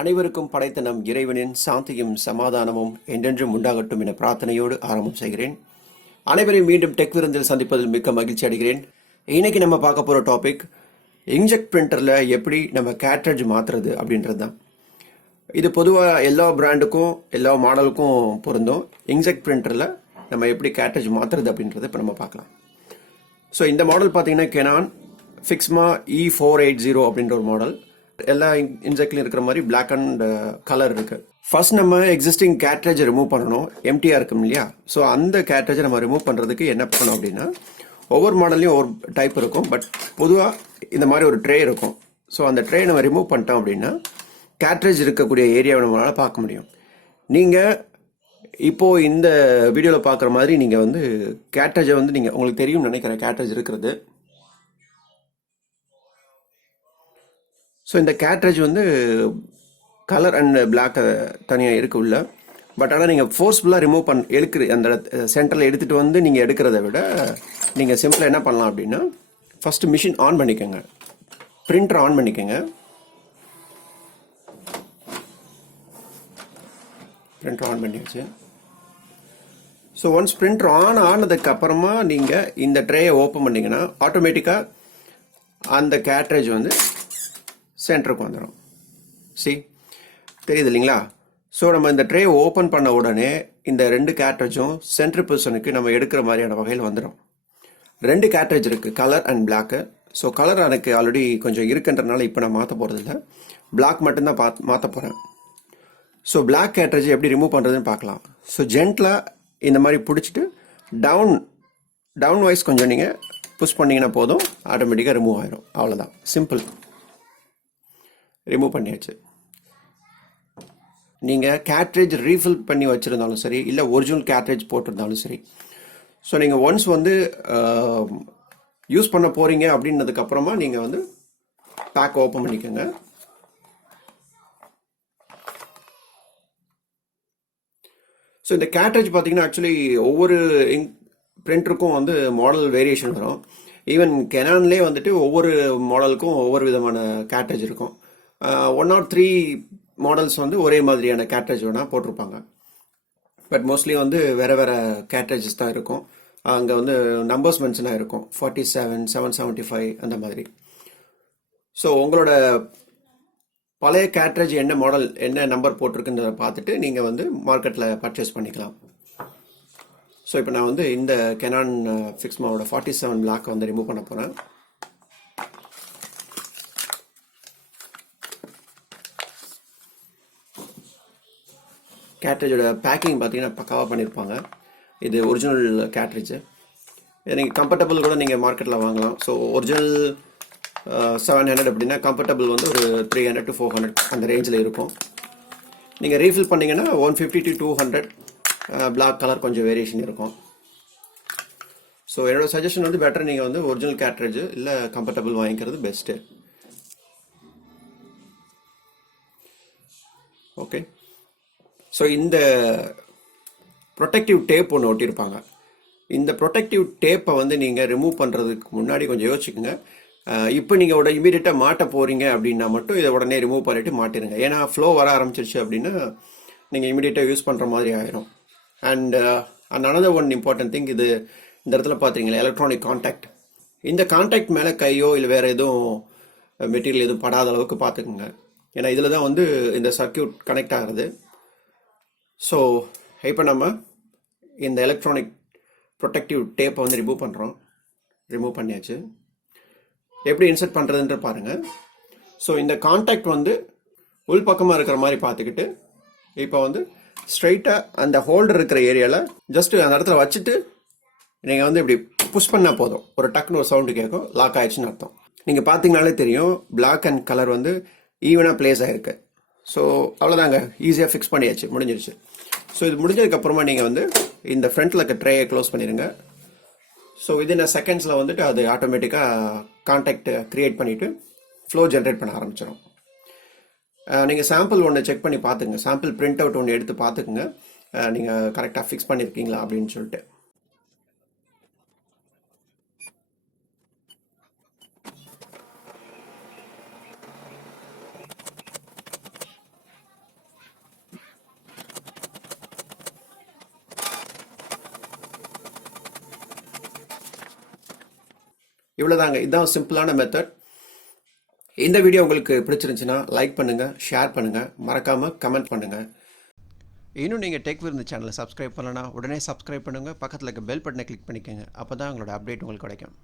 அனைவருக்கும் படைத்த நம் இறைவனின் சாந்தியும் சமாதானமும் என்றென்றும் உண்டாகட்டும் என பிரார்த்தனையோடு ஆரம்பம் செய்கிறேன். அனைவரையும் மீண்டும் டெக் விருந்தில் சந்திப்பதில் மிக்க மகிழ்ச்சி அடைகிறேன். இன்னைக்கு நம்ம பார்க்க போகிற டாபிக் இன்ஜெக்ட் பிரிண்டரில் எப்படி நம்ம கேட்ரிட்ஜ் மாற்றுறது அப்படின்றது தான். இது பொதுவாக எல்லா பிராண்டுக்கும் எல்லா மாடலுக்கும் பொருந்தும். இன்ஜெக்ட் பிரிண்டரில் நம்ம எப்படி கேட்ரிட்ஜ் மாற்றுறது அப்படின்றத இப்போ நம்ம பார்க்கலாம். ஸோ இந்த மாடல் பார்த்தீங்கன்னா கெனான் ஃபிக்ஸ்மா E480 அப்படின்ற ஒரு மாடல். எல்லா இன்ஜெக்ட்லையும் இருக்கிற மாதிரி பிளாக் அண்ட் கலர் இருக்கு. ஃபர்ஸ்ட் நம்ம எக்ஸிஸ்டிங் கேட்ரிட்ஜை ரிமூவ் பண்ணணும். எம்டியாக இருக்கும் இல்லையா? ஸோ அந்த கேட்ரிட்ஜை நம்ம ரிமூவ் பண்ணுறதுக்கு என்ன பண்ணணும் அப்படின்னா, ஒவ்வொரு மாடல்லையும் ஒவ்வொரு டைப் இருக்கும். பட் பொதுவாக இந்த மாதிரி ஒரு ட்ரே இருக்கும். ஸோ அந்த ட்ரே நம்ம ரிமூவ் பண்ணிட்டோம் அப்படின்னா கேட்ரிட்ஜ் இருக்கக்கூடிய ஏரியாவை நம்மளால் பார்க்க முடியும். நீங்கள் இப்போது இந்த வீடியோவில் பார்க்குற மாதிரி நீங்கள் வந்து கேட்ரிட்ஜை வந்து நீங்கள் உங்களுக்கு தெரியும் நினைக்கிறேன் கேட்ரிட்ஜ் இருக்கிறது. ஸோ இந்த கேட்ரிட்ஜ் வந்து கலர் அண்ட் பிளாக் தனியாக இருக்கு உள்ள. பட் ஆனால் நீங்கள் ஃபோர்ஸ்ஃபுல்லாக ரிமூவ் அந்த சென்டரில் எடுத்துகிட்டு வந்து நீங்கள் எடுக்கிறத விட நீங்கள் சிம்பிளாக என்ன பண்ணலாம் அப்படின்னா, ஃபஸ்ட்டு மிஷின் ஆன் பண்ணிக்கோங்க, பிரிண்டர் ஆன் பண்ணிக்கோங்க. பிரிண்டர் ஆன் பண்ணியாச்சு. ஸோ ஒன்ஸ் பிரிண்டர் ஆனதுக்கு அப்புறமா நீங்கள் இந்த ட்ரேயை ஓப்பன் பண்ணிங்கன்னா ஆட்டோமேட்டிக்காக அந்த கேட்ரிட்ஜ் வந்து சென்டருக்கு வந்துடும். தெரியுது இல்லைங்களா? ஸோ நம்ம இந்த ட்ரே ஓப்பன் பண்ண உடனே இந்த ரெண்டு கேட்ரிட்ஜும் சென்டர் பொசிஷனுக்கு நம்ம எடுக்கிற மாதிரியான வகையில் வந்துடும். ரெண்டு கேட்ரிட்ஜ் இருக்குது, colour and block. So colour எனக்கு ஆல்ரெடி கொஞ்சம் இருக்குன்றனால இப்போ நான் மாற்ற போகிறது இல்லை, பிளாக் மட்டும்தான் மாற்ற போகிறேன். ஸோ பிளாக் கேட்ரிட்ஜ் எப்படி ரிமூவ் பண்ணுறதுன்னு பார்க்கலாம். ஸோ ஜென்டலாக இந்த மாதிரி பிடிச்சிட்டு டவுன் வைஸ் கொஞ்சம் நீங்கள் புஷ் பண்ணிங்கன்னா போதும், ஆட்டோமேட்டிக்காக ரிமூவ் ஆகிடும். அவ்வளோதான், சிம்பிள். ரிமூவ் பண்ணியாச்சு. நீங்கள் கேட்ரிட்ஜ் ரீஃபில் பண்ணி வச்சுருந்தாலும் சரி, இல்லை ஒரிஜினல் கேட்ரிட்ஜ் போட்டிருந்தாலும் சரி, ஸோ நீங்கள் ஒன்ஸ் வந்து யூஸ் பண்ண போகிறீங்க அப்படின்னதுக்கப்புறமா நீங்கள் வந்து பேக் ஓப்பன் பண்ணிக்கோங்க. ஸோ இந்த கேட்ரிட்ஜ் பார்த்தீங்கன்னா ஆக்சுவலி ஒவ்வொரு பிரிண்டருக்கும் வந்து மாடல் வேரியேஷன் வரும். ஈவன் கெனான்லேயே வந்துட்டு ஒவ்வொரு மாடலுக்கும் ஒவ்வொரு விதமான கேட்ரிட்ஜ் இருக்கும். 1 or 3 மாடல்ஸ் வந்து ஒரே மாதிரியான கேட்ரிட்ஜ் வேணால் போட்டிருப்பாங்க. பட் மோஸ்ட்லி வந்து வேறு வேறு கேட்ரிட்ஜஸ் தான் இருக்கும். அங்கே வந்து நம்பர்ஸ் மென்ஷனாக இருக்கும், 47, 775 அந்த மாதிரி. ஸோ உங்களோட பழைய கேட்ரிட்ஜ் என்ன மாடல் என்ன நம்பர் போட்டிருக்குன்றதை பார்த்துட்டு நீங்கள் வந்து மார்க்கெட்டில் பர்ச்சேஸ் பண்ணிக்கலாம். ஸோ இப்போ நான் வந்து இந்த கெனான் ஃபிக்ஸ்மாவோட 47 பிளாக் வந்து ரிமூவ் பண்ண போகிறேன். கேட்ரிட்ஜோட பேக்கிங் பார்த்தீங்கன்னா பக்காவாக பண்ணியிருப்பாங்க. இது ஒரிஜினல் கேட்ரிட்ஜு. நீங்கள் கம்ஃபர்டபுள் கூட நீங்கள் மார்க்கெட்டில் வாங்கலாம். ஸோ ஒரிஜினல் 700 அப்படின்னா கம்ஃபர்டபுள் வந்து ஒரு 300 to 400 அந்த ரேஞ்சில் இருக்கும். நீங்கள் ரீஃபில் பண்ணிங்கன்னா 150 to 200 பிளாக் கலர் கொஞ்சம் வேரியேஷன் இருக்கும். ஸோ என்னோடய சஜஷன் வந்து பெட்டர் நீங்கள் வந்து ஒரிஜினல் கேட்ரிட்ஜு இல்லை கம்ஃபர்டபுள் வாங்கிக்கிறது பெஸ்ட்டு. ஓகே. ஸோ இந்த ப்ரொடெக்டிவ் டேப் ஒன்று ஒட்டியிருப்பாங்க. இந்த ப்ரொடெக்டிவ் டேப்பை வந்து நீங்கள் ரிமூவ் பண்ணுறதுக்கு முன்னாடி கொஞ்சம் யோசிச்சுக்கோங்க. இப்போ நீங்கள் இமீடியட்டாக மாட்ட போகிறீங்க அப்படின்னா மட்டும் இதை உடனே ரிமூவ் பண்ணிவிட்டு மாட்டிடுங்க. ஏன்னா ஃப்ளோ வர ஆரம்பிச்சிருச்சு அப்படின்னா நீங்கள் இமீடியட்டாக யூஸ் பண்ணுற மாதிரி ஆயிரும். And another one important thing, இது இந்த இடத்துல பார்த்தீங்களா எலக்ட்ரானிக் கான்டாக்ட். இந்த கான்டாக்ட் மேலே கையோ இல்லை வேறு எதுவும் மெட்டீரியல் எதுவும் படாத அளவுக்கு பார்த்துக்குங்க. ஏன்னா இதில் தான் வந்து இந்த சர்க்கியூட் கனெக்ட் ஆகிறது. ஸோ இப்போ நம்ம இந்த எலக்ட்ரானிக் ப்ரொடெக்டிவ் டேப்பை வந்து ரிமூவ் பண்ணுறோம். ரிமூவ் பண்ணியாச்சு. எப்படி இன்சர்ட் பண்ணுறதுன்ற பாருங்கள். ஸோ இந்த கான்டாக்ட் வந்து உள்பக்கமாக இருக்கிற மாதிரி பார்த்துக்கிட்டு இப்போ வந்து ஸ்ட்ரைட்டாக அந்த ஹோல்டர் இருக்கிற ஏரியாவில் ஜஸ்ட்டு அந்த இடத்துல வச்சுட்டு நீங்கள் வந்து இப்படி புஷ் பண்ணால் போதும். ஒரு டக்குன்னு ஒரு சவுண்டு கேட்கும், லாக் ஆயிடுச்சுன்னு அர்த்தம். நீங்கள் பார்த்தீங்கனாலே தெரியும் பிளாக் அண்ட் கலர் வந்து ஈவனாக பிளேஸ் ஆகிருக்கு. ஸோ அவ்வளோதாங்க, ஈஸியாக ஃபிக்ஸ் பண்ணியாச்சு, முடிஞ்சிருச்சு. ஸோ இது முடிஞ்சதுக்கப்புறமா நீங்கள் வந்து இந்த ஃப்ரண்ட்டில் இருக்க ட்ரேயை க்ளோஸ் பண்ணிடுங்க. ஸோ வித்தின் செகண்ட்ஸில் வந்துட்டு அது ஆட்டோமேட்டிக்காக கான்டாக்ட் க்ரியேட் பண்ணிவிட்டு ஃப்ளோ ஜென்ரேட் பண்ண ஆரம்பிச்சிடும். நீங்கள் சாம்பிள் ஒன்று செக் பண்ணி பார்த்துங்க, சாம்பிள் பிரிண்ட் அவுட் ஒன்று எடுத்து பார்த்துக்குங்க, நீங்கள் கரெக்டாக ஃபிக்ஸ் பண்ணியிருக்கீங்களா அப்படின்னு சொல்லிட்டு. இவ்வளோதாங்க. இதுதான் சிம்பிளான மெத்தட். இந்த வீடியோ உங்களுக்கு பிடிச்சிருந்துச்சுன்னா லைக் பண்ணுங்கள், ஷேர் பண்ணுங்கள், மறக்காமல் கமெண்ட் பண்ணுங்கள். இன்னும் நீங்கள் டெக் விருந்து சேனலை சப்ஸ்கிரைப் பண்ணலன்னா உடனே சப்ஸ்கிரைப் பண்ணுங்கள். பக்கத்தில் இருக்க பெல் பட்டனை கிளிக் பண்ணிக்கோங்க. அப்போ தான் உங்களோட அப்டேட் உங்களுக்கு கிடைக்கும்.